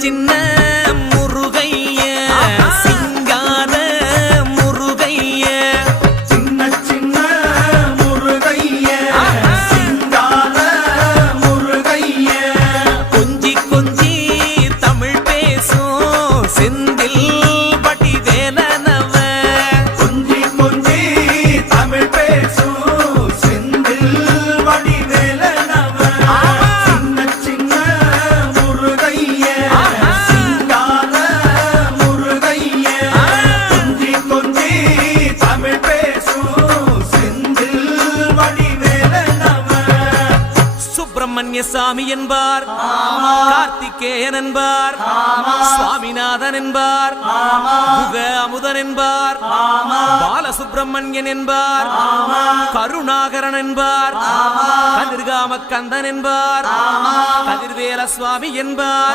சின்ன முருகைய சிங்கார முருகைய சின்ன முருகைய சிங்கார முருகைய கொஞ்சி கொஞ்சி தமிழ் பேசும் செந்தில் வடிவேலனவ கொஞ்சி கொஞ்சி தமிழ் பேசும் செந்தில் வடிவேலனவ சின்ன முருகைய சிங்கார முருகைய கொஞ்சி கொஞ்சி தமிழ் பேசும் செந்தில் வடிவேலனவ சுப்பிரமணிய சாமி என்பார் கார்த்திகேயன் என்பார் சுவாமிநாதன் என்பார் முக அமுதன் என்பார் பாலசுப்பிரமணியன் என்பார் கருணாகரன் என்பார் கதிர்காம கந்தன் என்பார் கதிர்வேல சுவாமி என்பார்